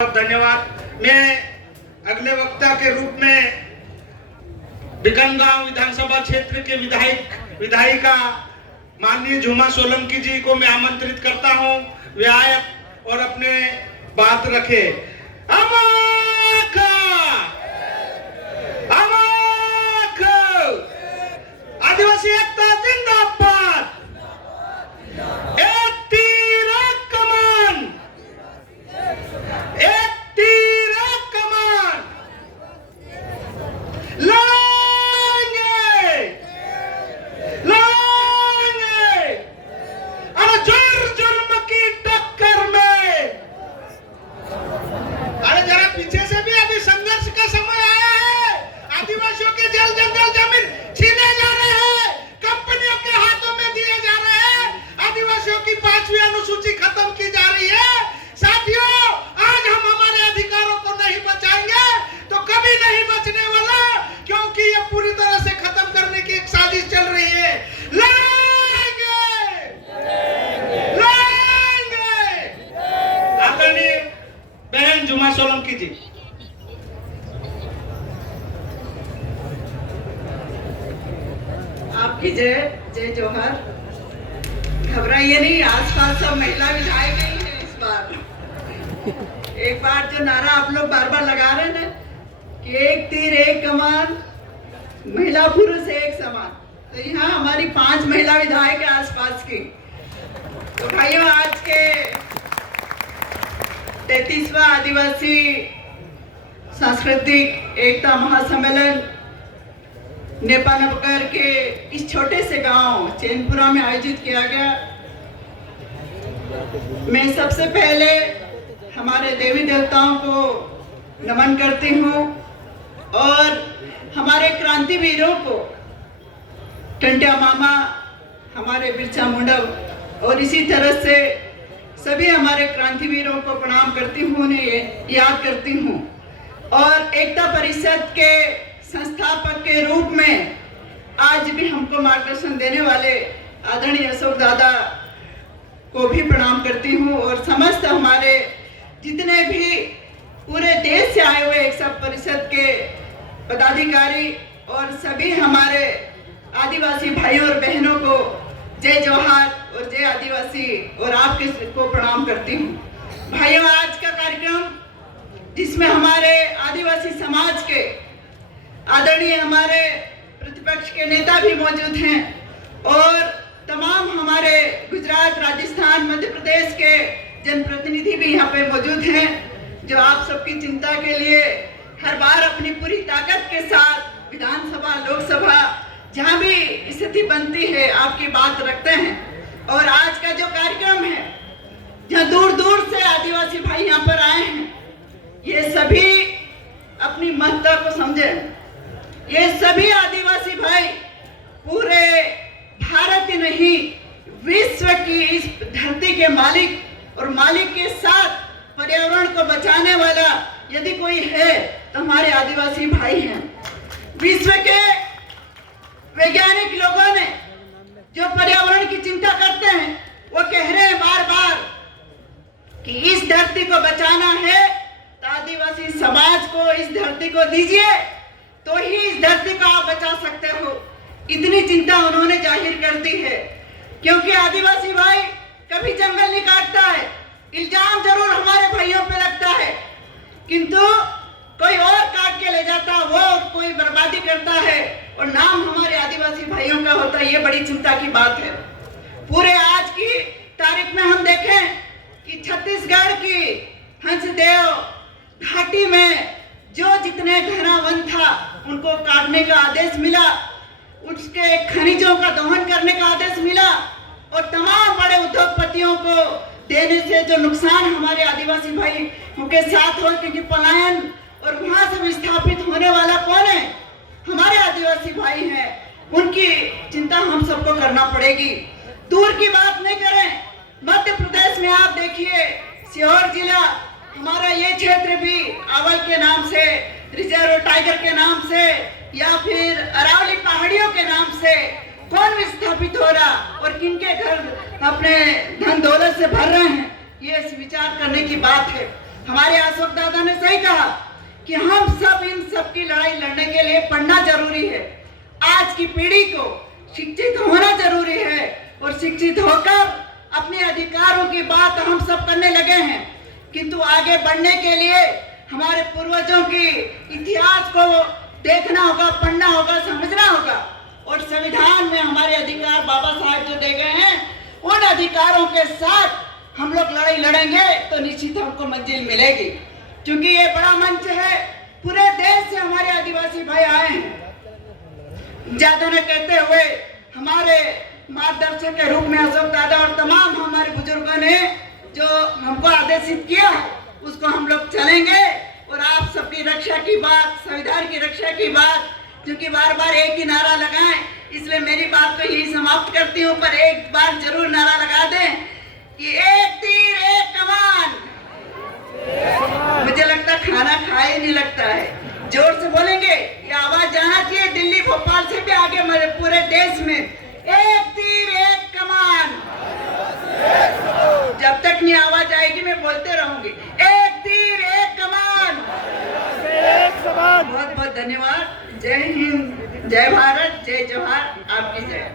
धन्यवाद। मैं अगले वक्ता के रूप में बिकनगांव विधानसभा क्षेत्र के विधायिका माननीय झुमा सोलंकी जी को मैं आमंत्रित करता हूं। वे आए और अपने बात रखे। आदिवासी एकता जिंदाबाद। एक तीर एक कमान, एक तीर एक कमान, लड़ेंगे लड़ेंगे। अरे जुर्म की टक्कर में, अरे जरा पीछे से भी अभी संघर्ष का समय आया है। आदिवासियों के जल जंगल जमीन छीने जा रहे हैं, कंपनियों के हाथों में दिए जा रहे हैं, आदिवासियों की 5वीं अनुसूची खत्म की जा रही है। साथियों, आज हम हमारे अधिकारों को नहीं बचाएंगे तो कभी नहीं बचने वाला, क्योंकि ये पूरी तरह से खत्म करने की एक साजिश चल रही है। लड़ेंगे लड़ेंगे। आदरणीय बहन झुमा सोलंकी जी। आपकी जय जय जोहर। घबराइए नहीं, आसपास सब महिला विधायक ही हैं इस बार। एक बार जो नारा आप लोग बार बार लगा रहे हैं कि एक तीर एक कमान, महिला पुरुष एक समान, तो यहाँ हमारी 5 महिला विधायक है आसपास की। तो भाइयों, आज के 33वां आदिवासी सांस्कृतिक एकता महासम्मेलन नेपानपकर के इस छोटे से गांव चैनपुरा में आयोजित किया गया। मैं सबसे पहले हमारे देवी देवताओं को नमन करती हूँ और हमारे क्रांतिवीरों को, टंट्या मामा, हमारे बिरसा मुंडा और इसी तरह से सभी हमारे क्रांतिवीरों को प्रणाम करती हूँ, उन्हें याद करती हूँ। और एकता परिषद के संस्थापक के रूप में आज भी हमको मार्गदर्शन देने वाले आदरणीय अशोक दादा को भी प्रणाम करती हूँ और समस्त हमारे जितने भी पूरे देश से आए हुए एकता परिषद के पदाधिकारी और सभी हमारे आदिवासी भाइयों और बहनों को जय जोहार और जय आदिवासी, और आपके को प्रणाम करती हूँ। भाइयों, आज का कार्यक्रम जिसमें हमारे आदिवासी समाज के आदरणीय हमारे प्रतिपक्ष के नेता भी मौजूद हैं और तमाम हमारे गुजरात, राजस्थान, मध्य प्रदेश के जनप्रतिनिधि भी यहाँ पे मौजूद हैं, जो आप सबकी चिंता के लिए हर बार अपनी पूरी ताकत के साथ विधानसभा, लोकसभा, जहाँ भी स्थिति बनती है आपकी बात रखते हैं। और आज का जो कार्यक्रम है, जहाँ दूर दूर से आदिवासी भाई यहाँ पर आए हैं, ये सभी अपनी महत्ता को समझें। ये सभी आदिवासी भाई पूरे भारत ही नहीं, विश्व की इस धरती के मालिक और मालिक के साथ पर्यावरण को बचाने वाला यदि कोई है तो हमारे आदिवासी भाई हैं। विश्व के वैज्ञानिक लोगों ने जो पर्यावरण की चिंता करते हैं, वो कह रहे हैं बार बार कि इस धरती को बचाना है तो आदिवासी समाज को इस धरती को दीजिए, तो ही इस धरती को आप बचा सकते हो। इतनी चिंता उन्होंने जाहिर कर दी है, क्योंकि आदिवासी भाई कभी जंगल नहीं काटता है। इल्जाम जरूर हमारे भाइयों पे लगता है, किंतु कोई और काट के ले जाता, वो कोई बर्बादी करता है और नाम हमारे आदिवासी भाइयों का होता है। ये बड़ी चिंता की बात है। पूरे आज की तारीख में हम देखें कि छत्तीसगढ़ की हंसदेव घाटी में जो जितने घना वन था उनको काटने का आदेश मिला, उसके खनिजों का दोहन करने का आदेश मिला और तमाम बड़े उद्योगपतियों को देने से जो नुकसान हमारे आदिवासी भाई उनके साथ हो, क्योंकि पलायन और वहां से विस्थापित होने वाला कौन है? हमारे आदिवासी भाई हैं। उनकी चिंता हम सबको करना पड़ेगी। दूर की बात नहीं करें, मध्य प्रदेश में आप देखिए, सीहोर जिला, हमारा ये क्षेत्र भी आवल के नाम से, रिजर्व टाइगर के नाम से या फिर अरावली पहाड़ियों के नाम से कौन विस्थापित हो रहा और किनके घर अपने धन दौलत से भर रहे हैं, ये विचार करने की बात है। हमारे अशोक दादा ने सही कहा कि हम सब इन सब की लड़ाई लड़ने के लिए पढ़ना जरूरी है। आज की पीढ़ी को शिक्षित होना जरूरी है और शिक्षित होकर अपने अधिकारों की बात हम सब करने लगे हैं, किंतु आगे बढ़ने के लिए हमारे पूर्वजों की इतिहास को देखना होगा, पढ़ना होगा, समझना होगा और संविधान में हमारे अधिकार बाबा साहब जो दे गए हैं उन अधिकारों के साथ हम लोग लड़ाई लड़ेंगे तो निश्चित हमको मंजिल मिलेगी। क्योंकि ये बड़ा मंच है, पूरे देश से हमारे आदिवासी भाई आए हैं। ज्यादा न कहते हुए हमारे मार्गदर्शक के रूप में अशोक दादा और तमाम हमारे बुजुर्गों ने जो हमको आदेशित किया है उसको हम लोग चलेंगे और आप सबकी रक्षा की बात, संविधान की रक्षा की बात, क्योंकि बार बार एक ही नारा लगाएं, इसलिए मेरी बात को यही समाप्त करती हूँ। पर एक बार जरूर नारा लगा दें कि एक तीर एक कमान। मुझे लगता है खाना खाए नहीं लगता है, जोर से बोलेंगे, ये आवाज जाना चाहिए दिल्ली भोपाल से भी आगे पूरे देश में। एक तीर एक कमान। जब तक नहीं आवाज आएगी मैं बोलते रहूंगी, एक तीर एक कमान। बहुत बहुत धन्यवाद। जय हिंद, जय भारत, जय जवाहर, आपकी जय।